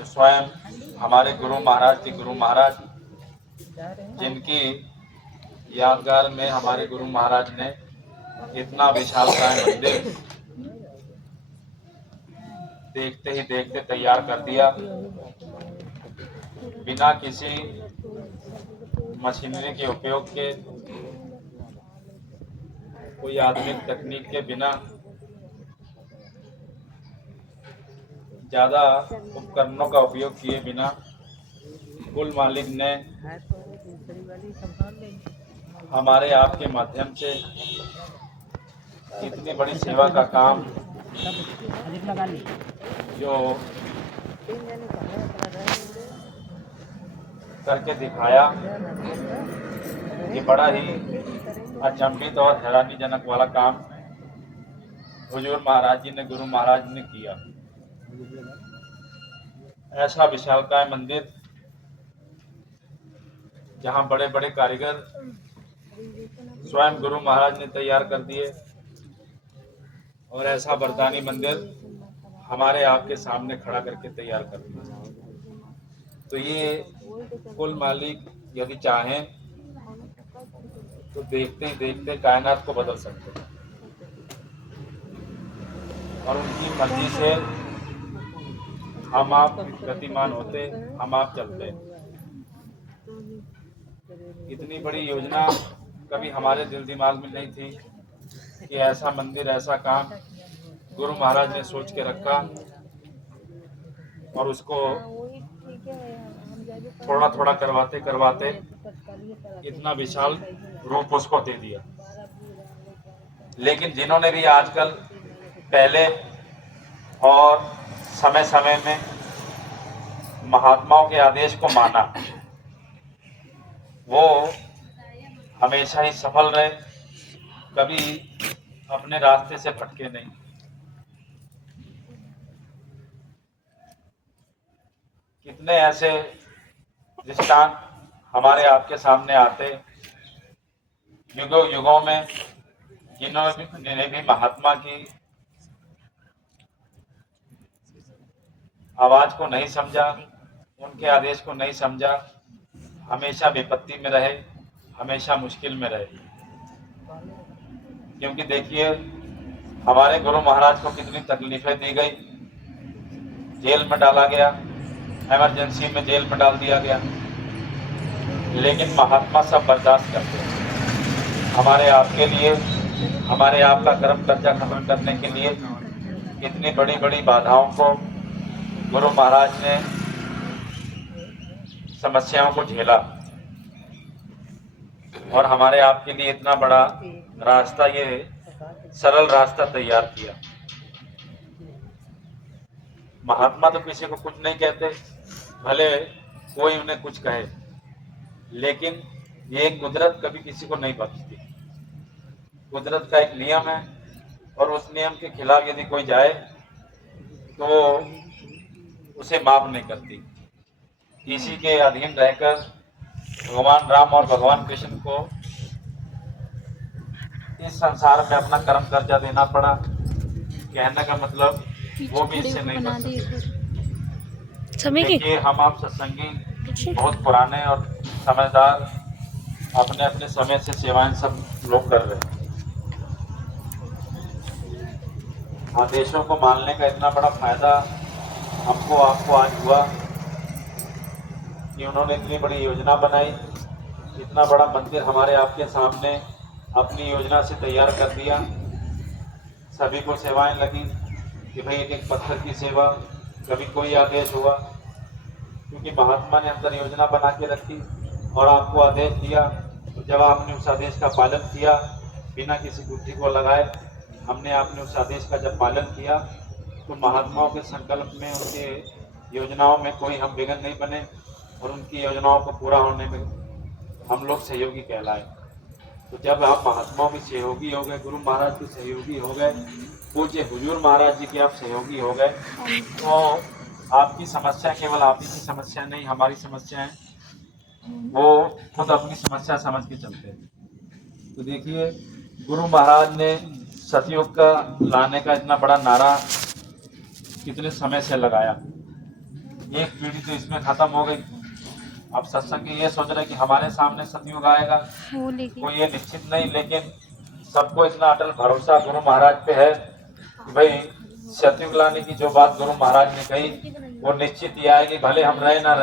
जो स्वयं हमारे गुरु महाराज के गुरु महाराज, जिनकी यादगार में हमारे गुरु महाराज ने इतना विशालकाय मंदिर देखते ही देखते तैयार कर दिया, बिना किसी मशीनरी के उपयोग के, कोई आधुनिक तकनीक के बिना, ज्यादा उपकरणों का उपयोग किए बिना कुल मालिक ने हमारे आपके माध्यम से इतनी बड़ी सेवा का काम जो करके दिखाया, ये बड़ा ही अचंभित और हैरानीजनक वाला काम हुजूर महाराज जी ने, गुरु महाराज ने किया। ऐसा विशालकाय मंदिर जहां बड़े बड़े कारीगर स्वयं गुरु महाराज ने तैयार कर दिए, और ऐसा वरदानी मंदिर हमारे आपके सामने खड़ा करके तैयार कर दिया। तो ये कुल मालिक यदि चाहें तो देखते ही देखते कायनात को बदल सकते हैं, और उनकी मर्जी से हम आप गतिमान होते, हम आप चलते। इतनी बड़ी योजना कभी हमारे दिल दिमाग में नहीं थी कि ऐसा मंदिर, ऐसा काम गुरु महाराज ने सोच के रखा और उसको थोड़ा थोड़ा करवाते करवाते इतना विशाल रूप उसको दे दिया। लेकिन जिन्होंने भी आजकल पहले और समय समय में महात्माओं के आदेश को माना, वो हमेशा ही सफल रहे, कभी अपने रास्ते से भटके नहीं। कितने ऐसे दृष्टांत हमारे आपके सामने आते युगों युगों में, जिन्होंने भी महात्मा की आवाज को नहीं समझा, उनके आदेश को नहीं समझा, हमेशा विपत्ति में रहे, हमेशा मुश्किल में रहे। क्योंकि देखिए, हमारे गुरु महाराज को कितनी तकलीफें दी गई, जेल में डाला गया, इमरजेंसी में जेल में डाल दिया गया, लेकिन महात्मा सब बर्दाश्त करते हैं। हमारे आपके लिए, हमारे आपका कर्म कर्जा खत्म करने के लिए इतनी बड़ी बड़ी बाधाओं को गुरु महाराज ने, समस्याओं को झेला, और हमारे आपके लिए इतना बड़ा रास्ता, ये सरल रास्ता तैयार किया। महात्मा तो किसी को कुछ नहीं कहते, भले कोई उन्हें कुछ कहे, लेकिन ये कुदरत कभी किसी को नहीं बख्शती। कुदरत का एक नियम है, और उस नियम के खिलाफ यदि कोई जाए तो उसे माफ नहीं करती। इसी के अधीन रहकर भगवान राम और भगवान कृष्ण को इस संसार में अपना कर्म कर्जा देना पड़ा। कहने का मतलब वो भी इससे नहीं बच सकते। देखिए, हम आप सत्संगी बहुत पुराने और समझदार, अपने अपने समय से सेवाएं सब लोग कर रहे हैं। आदेशों को मानने का इतना बड़ा फायदा हमको आपको आज हुआ कि उन्होंने इतनी बड़ी योजना बनाई, इतना बड़ा मंदिर हमारे आपके सामने अपनी योजना से तैयार कर दिया। सभी को सेवाएं लगी कि भाई एक एक पत्थर की सेवा, कभी कोई आदेश हुआ, क्योंकि महात्मा ने अंदर योजना बना के रखी और आपको आदेश दिया। तो जब आपने उस आदेश का पालन किया बिना किसी बुद्धि को लगाए, हमने आपने उस आदेश का जब पालन किया, तो महात्माओं के संकल्प में, उनके योजनाओं में कोई हम विघ्न नहीं बने, और उनकी योजनाओं को पूरा होने में हम लोग सहयोगी कहलाए। तो जब आप महात्माओं के सहयोगी हो गए, गुरु महाराज के सहयोगी हो गए, पूज्य हुजूर महाराज जी के आप सहयोगी हो गए, तो आपकी समस्या केवल आप ही की समस्या नहीं, हमारी समस्या है, वो खुद अपनी समस्या समझ के चलते हैं। तो देखिए, गुरु महाराज ने सतयुग का लाने का इतना बड़ा नारा कितने समय से लगाया, एक पीढ़ी तो इसमें खत्म हो गई। अब सत्संग ये सोच रहे कि हमारे सामने सतयुग आएगा, कोई ये निश्चित नहीं, लेकिन सबको इतना अटल भरोसा गुरु महाराज पे है कि भाई सतयुग लाने की जो बात गुरु महाराज ने कही वो निश्चित ही आएगी, भले हम रहे ना रहे।